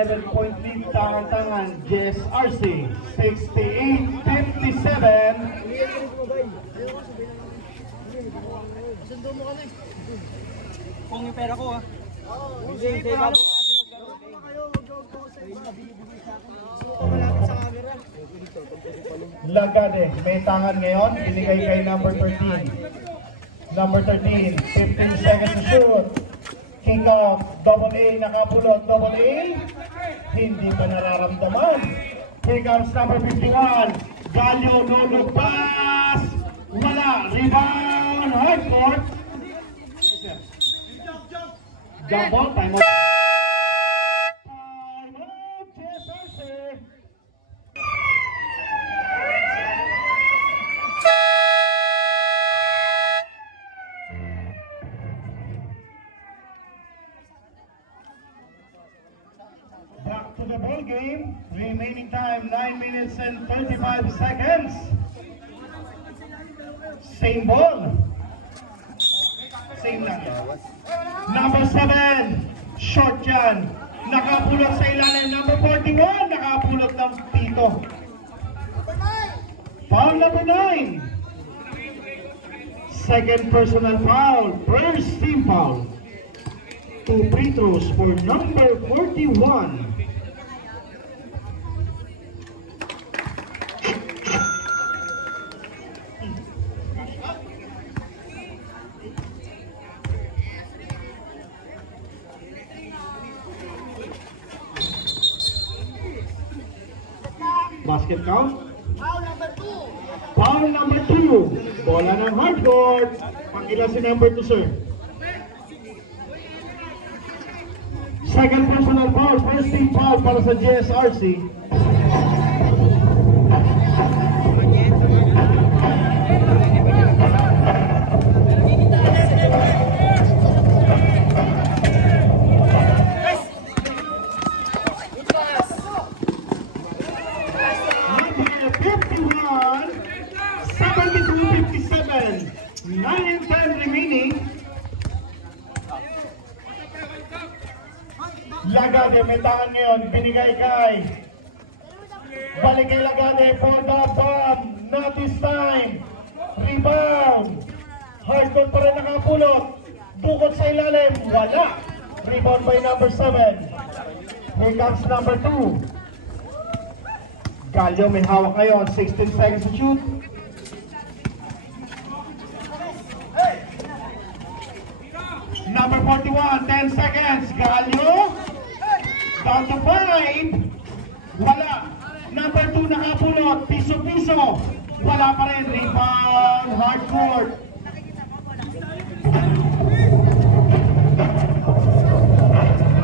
11-point lead, tangan-tangan, JSRC, 68-57. Sundo mo kami. Kung yung pera ko ha. Hindi, bago mo kasi maglaro. Malapit sa camera. Lagade, may tangan ngayon, binigay kay number 13. Number 13, 15 seconds to shoot. Kick out, double A, nakapulot, double A. Hindi pa nararamdaman. Here comes number 51. Gallo, no pass. Wala, rebound, hard court. Jump ball, time out. Time out, JSRC. Back to the ball game. Remaining time 9 minutes and 35 seconds. Same ball. Same lang. Number 7, short yan. Nakapulot sa ilalim. Number 41, nakapulot ng pito. Foul number 9. Second personal foul. First team foul. 2 free throws for number 41. Basket count. Foul number 2. Foul number 2. Bola ng hardcourt. Pangila si number 2, sir. Second personal foul. First team foul para sa JSRC. Number 51, 72-57. 9 and 10 remaining. Lagade, may tangan ngayon, binigay kay. Balik kay Lagade for the bomb. Not this time. Rebound. Hardcourt pa rin nakapulot. Dukot sa ilalim. Wala. Rebound by number 7. Here comes number 2. Gallo may hawak ngayon. 16 seconds to shoot. Number 41, 10 seconds. Gallo. Down to 5. Wala. Number 2 nakapulot. Piso-piso. Wala pa rin. Rebound. Hardcourt.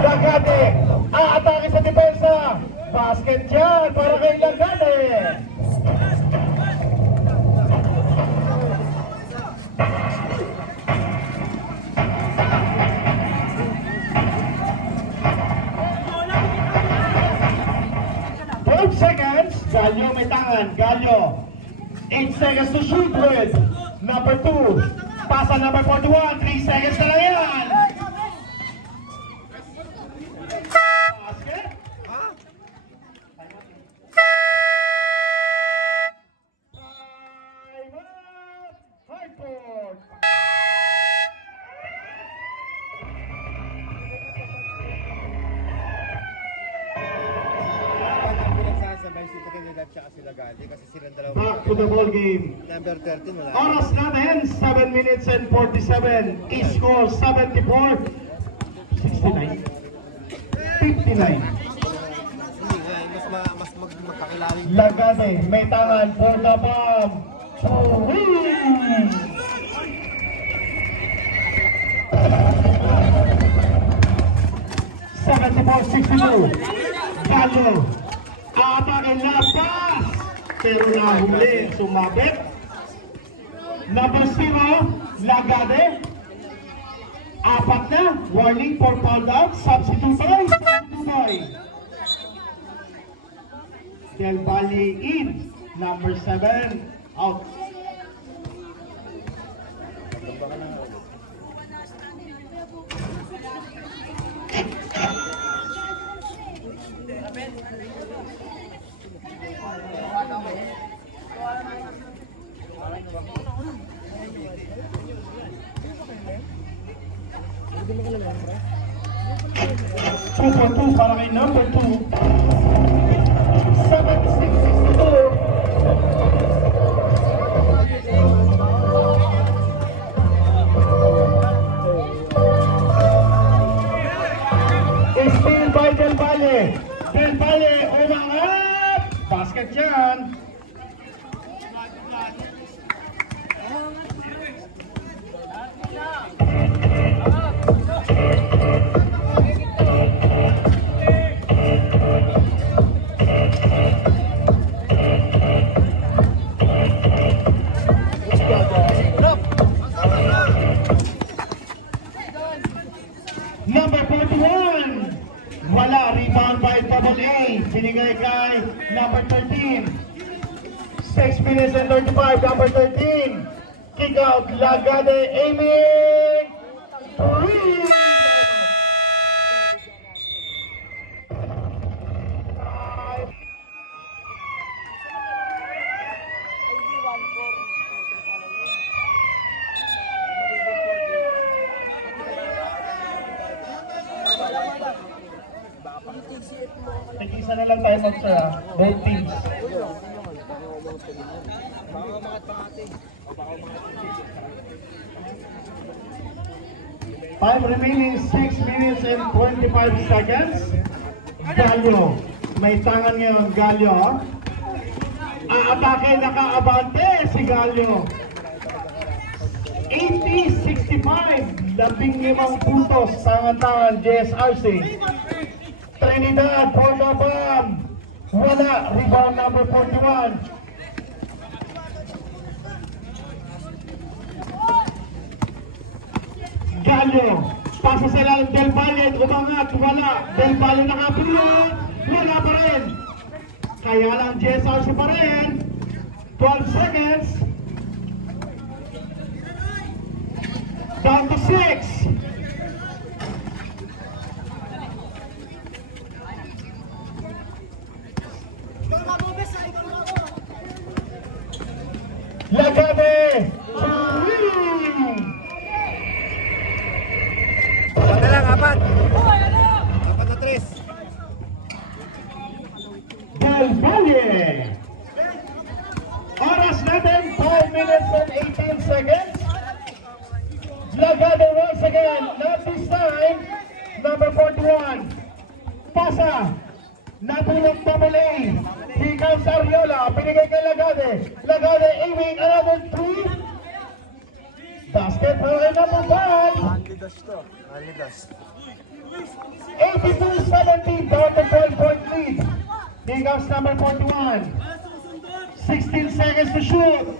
Lagade. Aatake sa depensa. Basket dyan para kay Lagade. Seconds, Gallo may tangan, Gallo 8 seconds to shoot with number 2, pasa number 41, 3 seconds na lang yan. Basket. Time out, hardcourt. Back to the ball game. Number 13 wala. Oras natin, 7 minutes and 47. I-score 74, 69, 59. Mas magkakilawin. Lagade, may tangan for the bomb. Win! 74-62. Gallo. Atake lapas. Pero nahuli. Sumabit. Number 0. Lagade. Apat na. Warning for foul out. Substitute by. Del Valle in. Number 7. Out. Two for two para kay number 2. 7-6-2. Steal by Del Valle. Del Valle umangat. Basket yan. Number 41. Wala. Rebound by Double A. Binigay kay number 13. 6 minutes and 35. Number 13. Kick out. Lagade aiming. 3. Nag-isa na lang tayo mag-sir, both teams. Time remaining 6 minutes and 25 seconds. Galio. May tangan ngayon, Galio. Aatake, nakaabante si Galio. 80-65. 15 puntos. Tangan-tangan, JSRC. Trinidad, Portobam. Wala. Rebound number 41. Gallo. Pasa sa lalim Del Valle. Umangat. Wala. Del Valle nakapulot. Wala pa rin. Kaya lang JSRC pa rin. 12 seconds. Down to 6. Lagade! Apat na lang, apat. Apat na 3. Del Valle! Oras natin, 5 minutes and 18 seconds. Lagade once again, not this time, number 41. Pasa, natulog Double A. Here comes Ariola, pinigay kay Lagade. Lagade aiming another 3. Basket for number 5. 82-70, down to 12-point lead. Here comes number 41. 16 seconds to shoot.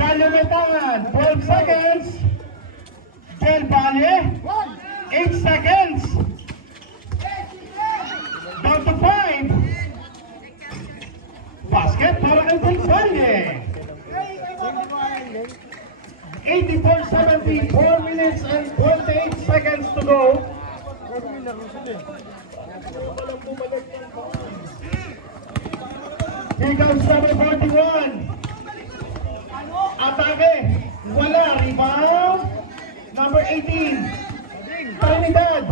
Gallo Metangan, 12 seconds. Del Valle, 8 seconds. Down to 5. Basket para kay Del Valle. 84-70, 4 minutes and 28 seconds to go. Here comes number 41. Atake. Wala. Rebound. Number 18. Trinidad.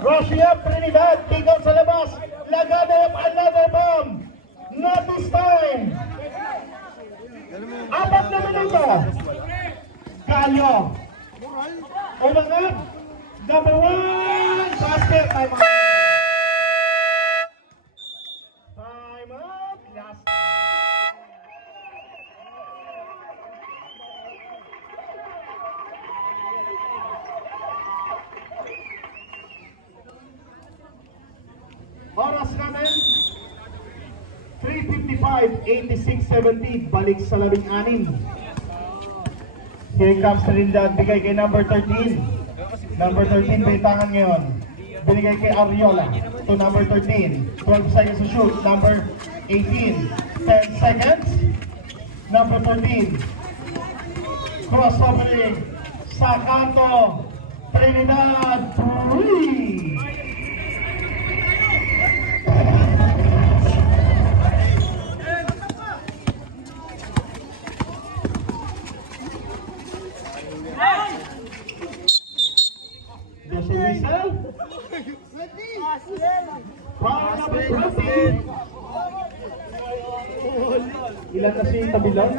Rushing up Trinidad. Kick out sa labas. Lagade up another bomb. Not this time. 4 na minuto. Gallo. Umangat. Number 1. Basket. Time out. Time out. Last. Oras natin 3:55, 86-70, balik sa 16. Here comes Trinidad, bigay kay number 13. Number 13 may tangan ngayon. Binigay kay Ariola to number 13. 12 seconds to shoot. Number 18, 10 seconds. Number 13. Cross opening sa kanto. Trinidad 3. Ilan na si Tabilon?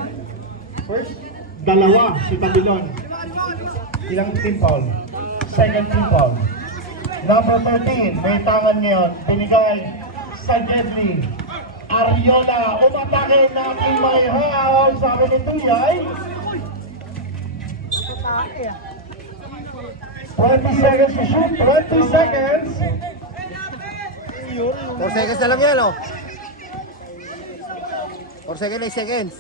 First? Dalawa si Tabilon. Ilang team foul? Second team foul. Number 13, may tangan ngayon. Binigay sa Jedley. Ariola, umatake natin may foul. Sabi ni Tuyay. 20 seconds to shoot. 20 seconds. 4 seconds na lang yan, oh. 4 seconds, 8 seconds.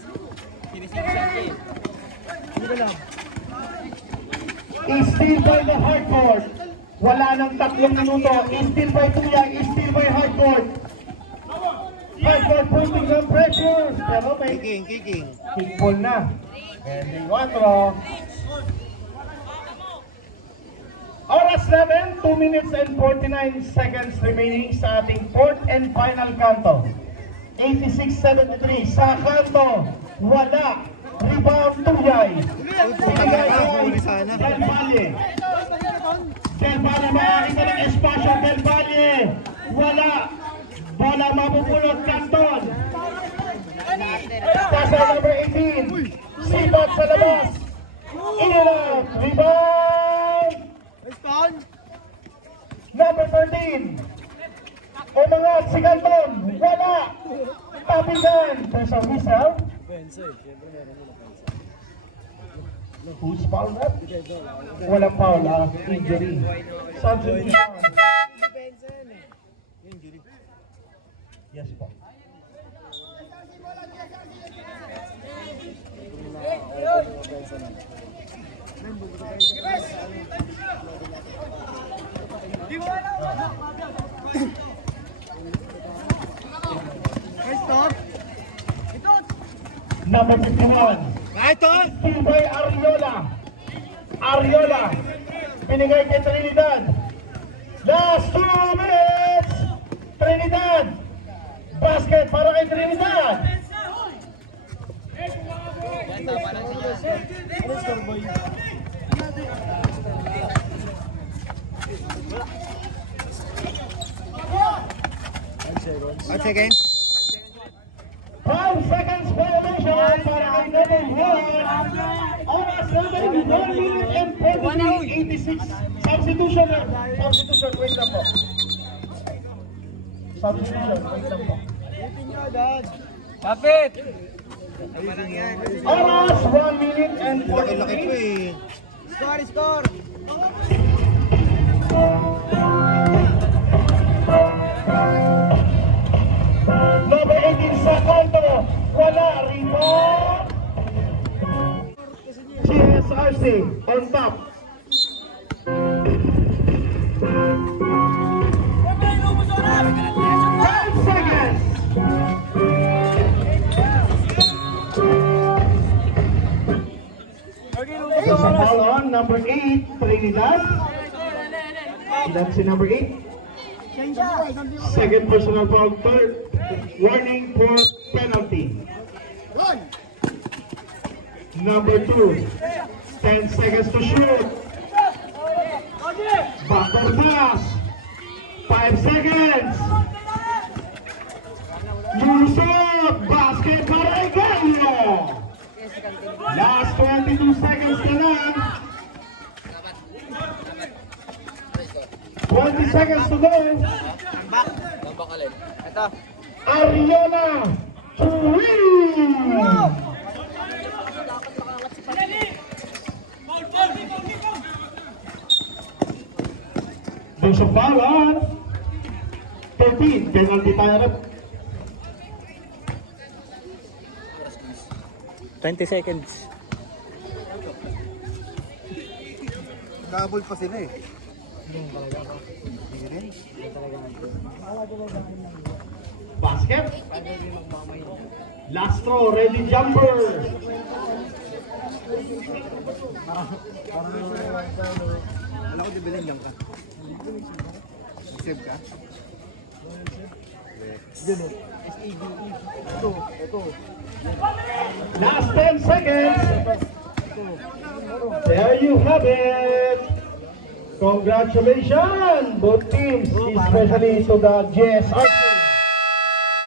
Steal by the hardcourt. Wala nang 3 minuto. Steal by Tuyay. Steal by hardcourt. Hardcourt putting some pressure. Pero may Kicking. kickball na. And the 4. Oras namin, 2 minutes and 49 seconds remaining sa ating fourth and final kanto. 86-73 sa kanto, wala. Rebound Tuyay. Binigay kay Del Valle. Del Valle, makakita ng espasyo. Del Valle, wala. Bola mapupulot, Canton. Kasa number 18. Sibat sa labas. Inilap. Rebound. Number 13. Umangat si Canton. Wala. Tapigan. There's a whistle. Who's foul na? Walang foul. Injury. Substitution. Yes po. Number 51. Steal by Ariola. Ariola. Binigay kay Trinidad. Last 2 minutes. Trinidad. Basket para kay Trinidad. One second. 5 seconds violation para kay number 1. Oras natin 1 minute and 86. Substitution lang. Substitution. Wait lang po. Substitution. Wait lang po. Kapit! Oras 1 minute and Laki-laki 43. po eh. Score! Number 18 sa kanto. Wala. Rebound. GSRC on top. 5 seconds. There's a foul on number 8, Trinidad. Ilan si number 8? Second personal foul, third warning for penalty. Number 2, 10 seconds to shoot. Backdoor pass. 5 seconds. Lusot. Basket para Gallo. Last 22 seconds na lang. 20 seconds to go. Ariola to win. There's a foul on 13. Penalty tayo. 20 seconds. Double pa sila eh. Basket. Last throw. Ready jumper. Alam ko dibilin lang ka. Save ka? Last 10 seconds. There you have it. Congratulations, both teams, especially to the GSRC.